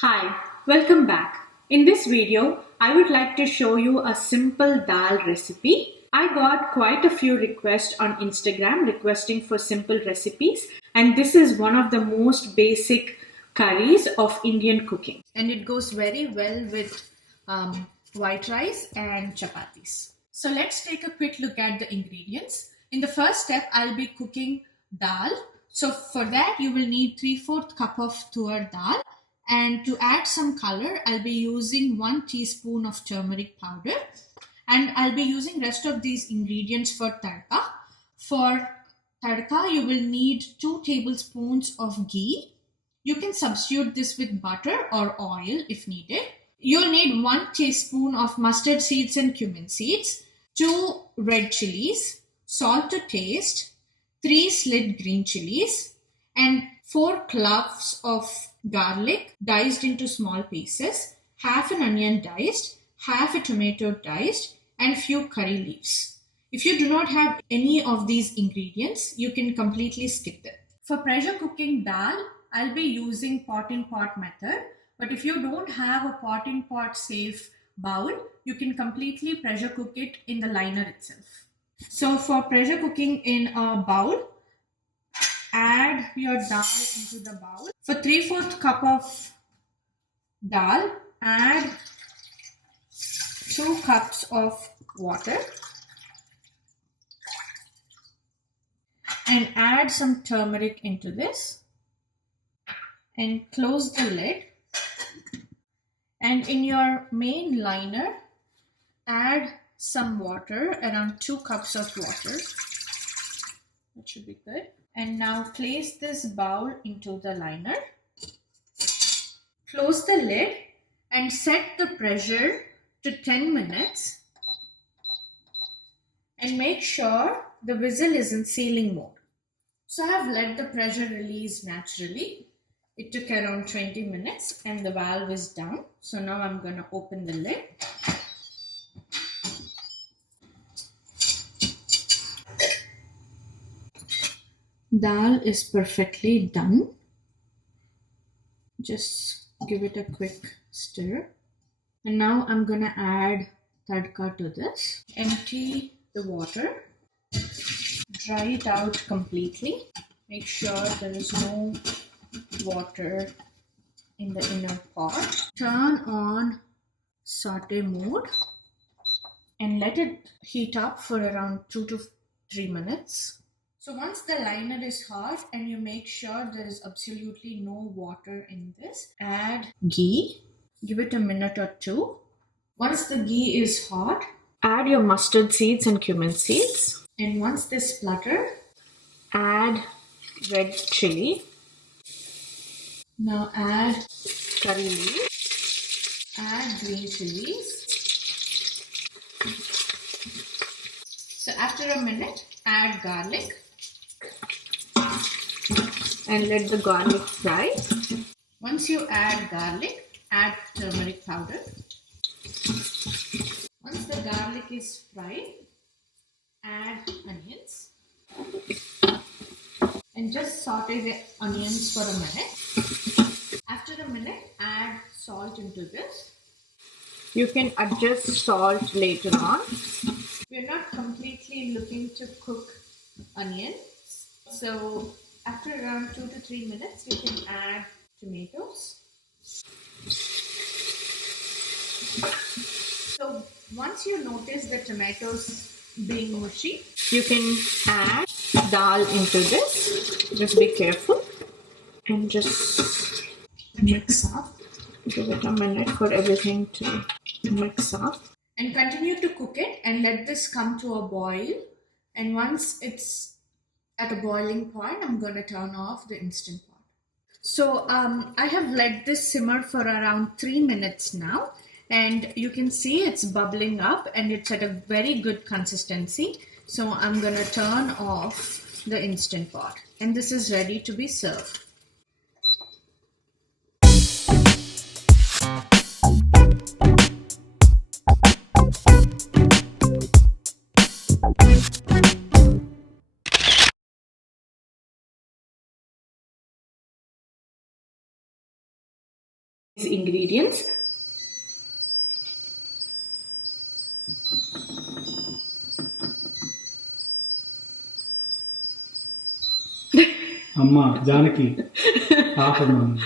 Hi, welcome back. In this video, I would like to show you a simple dal recipe. I got quite a few requests on Instagram requesting for simple recipes, and this is one of the most basic curries of Indian cooking. And it goes very well with white rice and chapatis. So let's take a quick look at the ingredients. In the first step, I'll be cooking dal. So for that, you will need 3/4 cup of Toor Dal. And to add some color, I'll be using 1 teaspoon of turmeric powder. And I'll be using rest of these ingredients for Tarka. For Tadka, you will need 2 tablespoons of ghee. You can substitute this with butter or oil if needed. You'll need 1 teaspoon of mustard seeds and cumin seeds, 2 red chilies, salt to taste, 3 slit green chilies, and 4 cloves of garlic diced into small pieces, half an onion diced, half a tomato diced, and few curry leaves. If you do not have any of these ingredients, you can completely skip them. For pressure cooking dal, I'll be using pot in pot method, but if you don't have a pot in pot safe bowl, you can completely pressure cook it in the liner itself. So for pressure cooking in a bowl, add your dal into the bowl. For 3/4 cup of dal, add 2 cups of water and add some turmeric into this and close the lid. And in your main liner, add some water, around 2 cups of water. That should be good. And now place this bowl into the liner. Close the lid and set the pressure to 10 minutes. And make sure the whistle is in sealing mode. So I have let the pressure release naturally. It took around 20 minutes and the valve is down. So now I'm going to open the lid. Dal is perfectly done. Just give it a quick stir. And now I'm gonna add tadka to this. Empty the water. Dry it out completely. Make sure there is no water in the inner pot. Turn on saute mode and let it heat up for around 2 to 3 minutes. So once the liner is hot and you make sure there is absolutely no water in this, add ghee. Give it a minute or 2. Once the ghee is hot, add your mustard seeds and cumin seeds. And once they splutter, add red chili. Now add curry leaves. Add green chilies. So after a minute, add garlic. And let the garlic fry. Once you add garlic, add turmeric powder. Once the garlic is fried, add onions. And just saute the onions for a minute. After a minute, add salt into this. You can adjust salt later on. We're not completely looking to cook onions. So after around 2 to 3 minutes, you can add tomatoes. So once you notice the tomatoes being mushy, you can add dal into this. Just be careful and just mix up. Give it a minute for everything to mix up. And continue to cook it and let this come to a boil. And once it's at a boiling point, I'm going to turn off the instant pot. So I have let this simmer for around 3 minutes now. And you can see it's bubbling up and it's at a very good consistency. So I'm going to turn off the instant pot. And this is ready to be served. ingredients. Amma, Janaki, half a month.